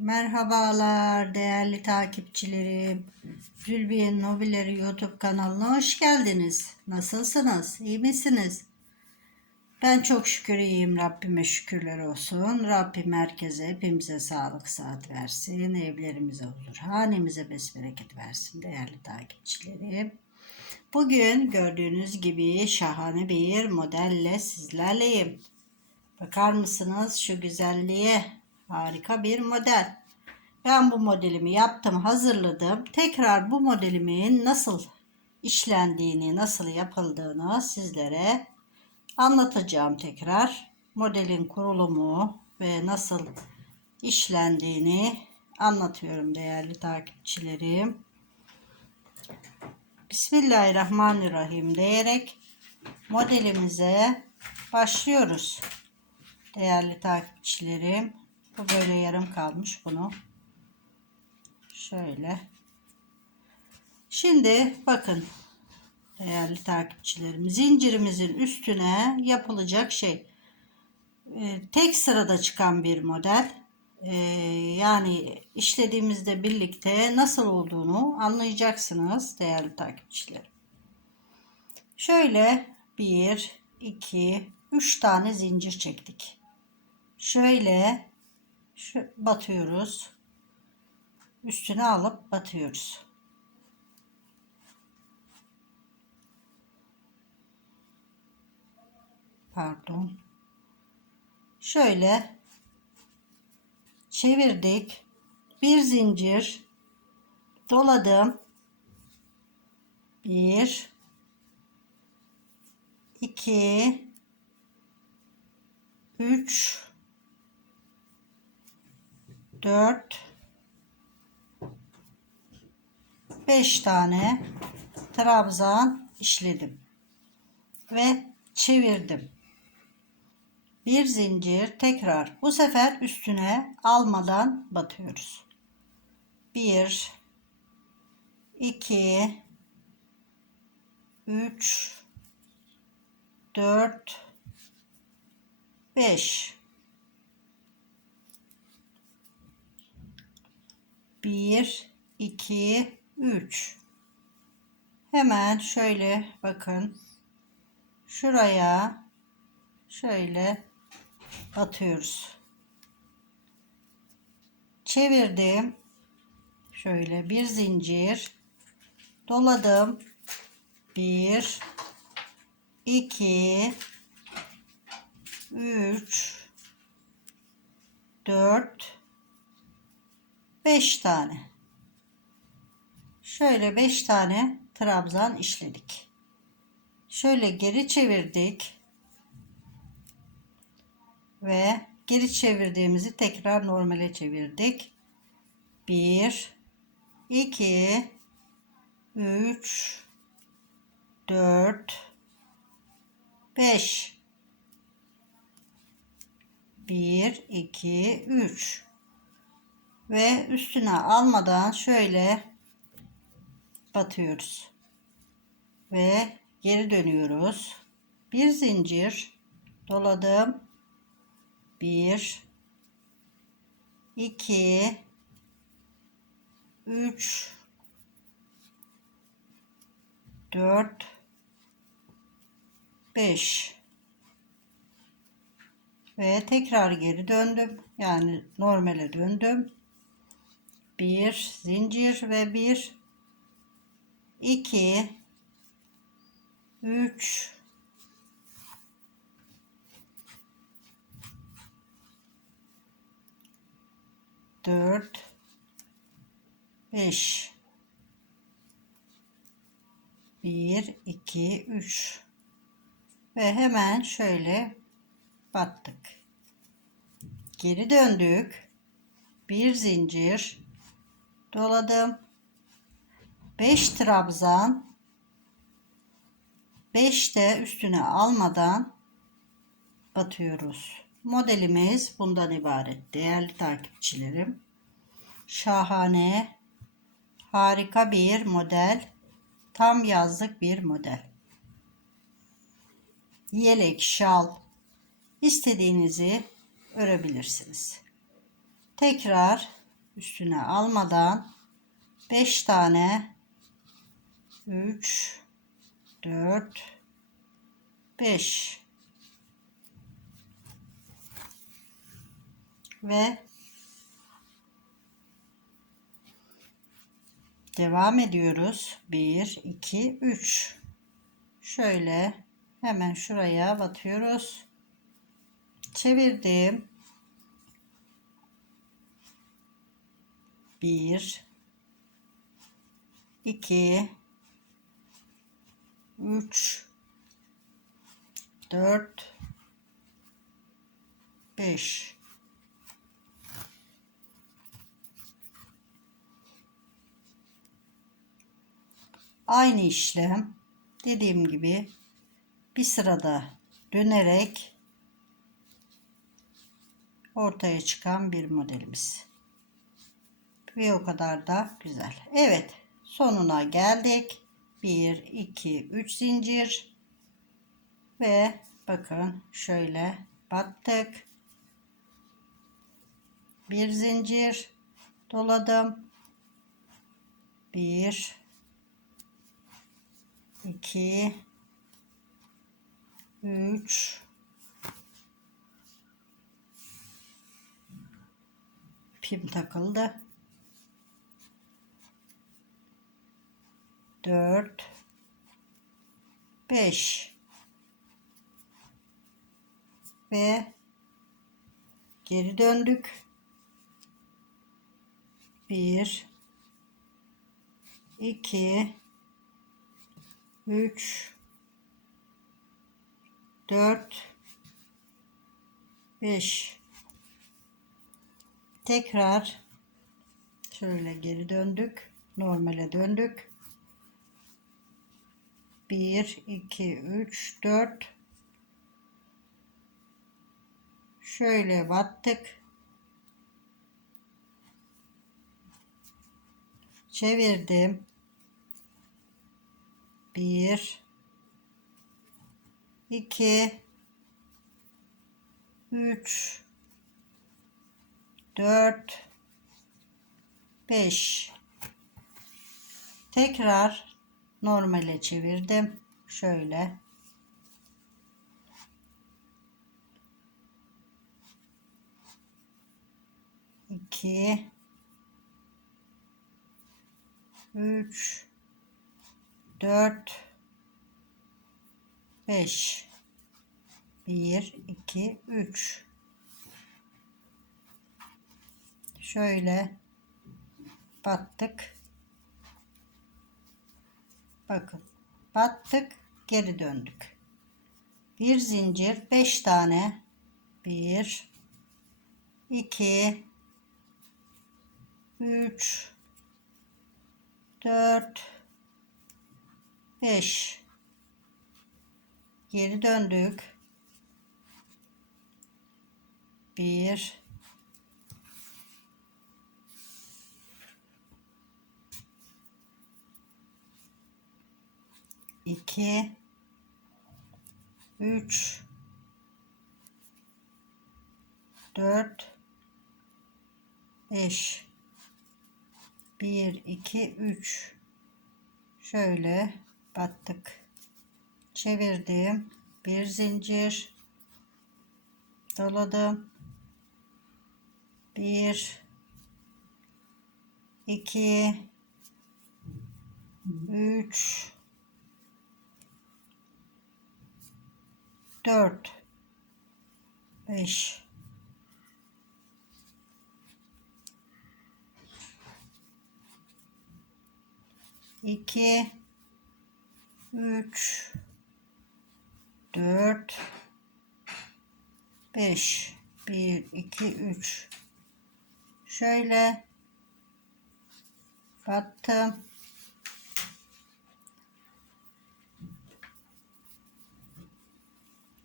Merhabalar değerli takipçilerim. Zülbiye Nobileri YouTube kanalına hoş geldiniz. Nasılsınız? İyi misiniz? Ben çok şükür iyiyim. Rabbime şükürler olsun. Rabbim herkese, hepimize sağlık saat versin. Evlerimize huzur, hanemize besbereket versin değerli takipçilerim. Bugün gördüğünüz gibi şahane bir modelle sizlerleyim. Bakar mısınız şu güzelliğe? Harika bir model. Ben bu modelimi yaptım, hazırladım. Tekrar bu modelimin nasıl işlendiğini, nasıl yapıldığını sizlere anlatacağım tekrar. Modelin kurulumu ve nasıl işlendiğini anlatıyorum değerli takipçilerim. Bismillahirrahmanirrahim diyerek modelimize başlıyoruz. Değerli takipçilerim, bu böyle yarım kalmış bunu. Şöyle. Şimdi bakın değerli takipçilerim, zincirimizin üstüne yapılacak şey e, tek sırada çıkan bir model. E, yani işlediğimizde birlikte nasıl olduğunu anlayacaksınız değerli takipçilerim. Şöyle bir, iki, üç tane zincir çektik. Şöyle şu batıyoruz. Üstüne alıp batıyoruz. Pardon. Şöyle çevirdik. Bir zincir doladım. Bir, iki, üç, 4 5 tane trabzan işledim ve çevirdim. Bir zincir tekrar bu sefer üstüne almadan batıyoruz. 1 2 3 4 5 1 2 3 hemen şöyle bakın. Şuraya şöyle atıyoruz. Çevirdim. Şöyle bir zincir. Doladım. 1 2 3 4 5 tane. Şöyle 5 tane trabzan işledik. Şöyle geri çevirdik. Ve geri çevirdiğimizi tekrar normale çevirdik. 1 2 3 4 5 1 2 3 ve üstüne almadan şöyle batıyoruz. Ve geri dönüyoruz. Bir zincir doladım. 1 2 3 4 5 ve tekrar geri döndüm. Yani normale döndüm bir zincir ve bir iki üç dört beş bir iki üç ve hemen şöyle battık. Geri döndük. Bir zincir doladım. 5 trabzan 5 de üstüne almadan batıyoruz. Modelimiz bundan ibaret değerli takipçilerim. Şahane, harika bir model. Tam yazlık bir model. Yelek, şal istediğinizi örebilirsiniz. Tekrar üstüne almadan 5 tane 3 4 5 ve devam ediyoruz. 1 2 3 şöyle hemen şuraya batıyoruz. Çevirdim. 1 2 3 4 5 Aynı işlem dediğim gibi bir sırada dönerek ortaya çıkan bir modelimiz. Ve o kadar da güzel. Evet sonuna geldik. 1, 2, 3 zincir ve bakın şöyle battık. Bir zincir doladım. 1 2 3 pim takıldı. 4 5 ve geri döndük. 1 2 3 4 5 tekrar şöyle geri döndük normale döndük 1 2 3 4 şöyle battık. Çevirdim. 1 2 3 4 5 tekrar normale çevirdim. Şöyle. İki. Üç. 4 5 1 2 3 şöyle. Battık bakın battık geri döndük. Bir zincir 5 tane. 1 2 3 4 5 geri döndük. 1 2 3 4 5 1 2 3 şöyle battık. Çevirdim. Bir zincir. Doladım. Bir. İki. Üç dört. Beş. İki. 3 4 5 1 2 3 şöyle. Battım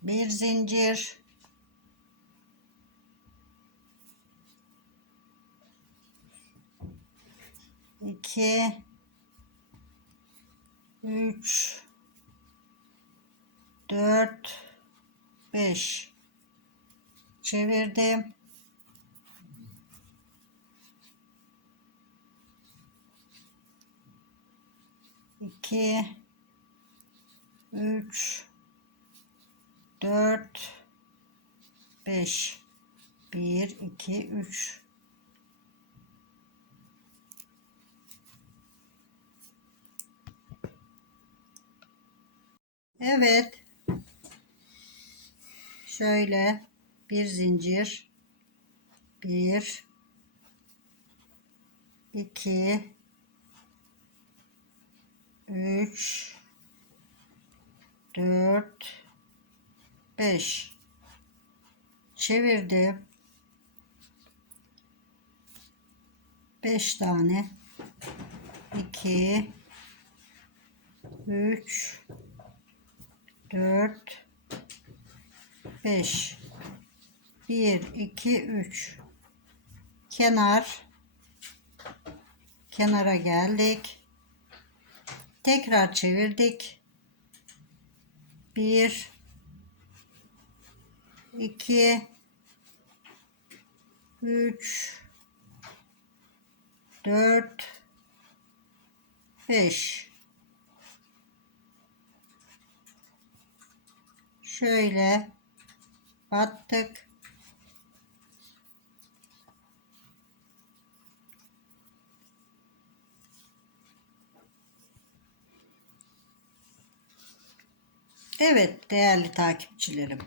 bir zincir. İki. Üç. Dört. Beş. Çevirdim. İki. Üç. 4 5 1 2 3 Evet. Şöyle bir zincir. Bir, iki, üç, dört, beş. Çevirdim. Beş tane. iki, üç, 4 5 1 2 3 kenar. Kenara geldik. Tekrar çevirdik. 1 2 3 4 5 şöyle battık. Evet değerli takipçilerim.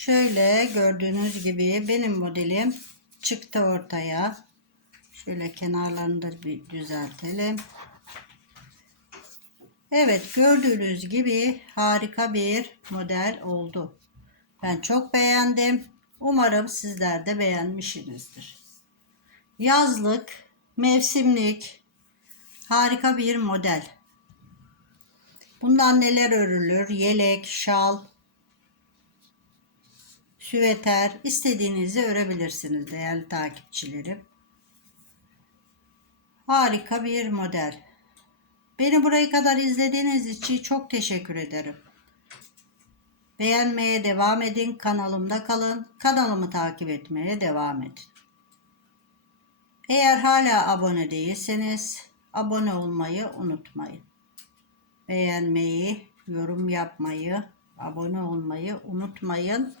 Şöyle gördüğünüz gibi benim modelim çıktı ortaya. Şöyle kenarlarını da bir düzeltelim. Evet gördüğünüz gibi harika bir model oldu. Ben çok beğendim. Umarım sizler de beğenmişsinizdir. Yazlık, mevsimlik harika bir model. Bundan neler örülür? Yelek, şal, süveter istediğinizi örebilirsiniz değerli takipçilerim. Harika bir model. Beni buraya kadar izlediğiniz için çok teşekkür ederim. Beğenmeye devam edin. Kanalımda kalın. Kanalımı takip etmeye devam edin. Eğer hala abone değilseniz abone olmayı unutmayın. Beğenmeyi, yorum yapmayı, abone olmayı unutmayın.